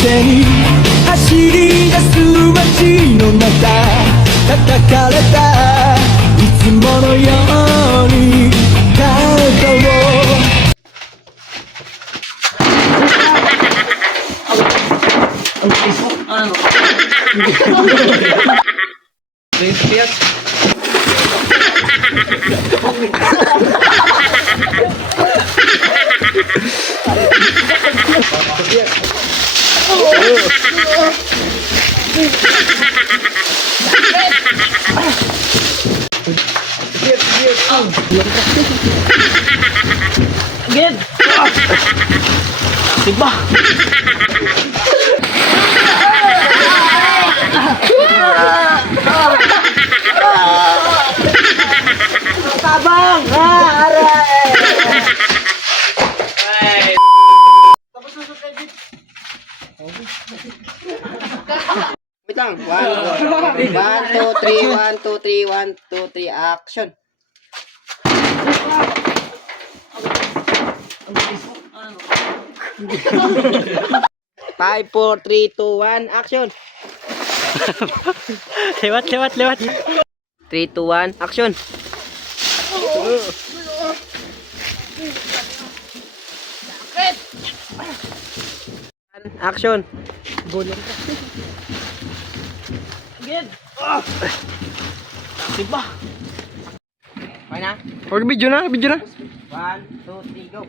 せに走り出す街の中叩かれたいつものように体をGid! Diba? Tabang! Aray! Tapos susot kay Gid. Wait lang. 1, 2, 3, 1, 2, 3, 1, 2, 3, action. Five, 4, 3, 2, 1, action. Lewat, lewat, lewat. 3, 2, 1, action. Action. Gid! Diba? Okay na? Huwag video na, video na. 1, 2, 3, go.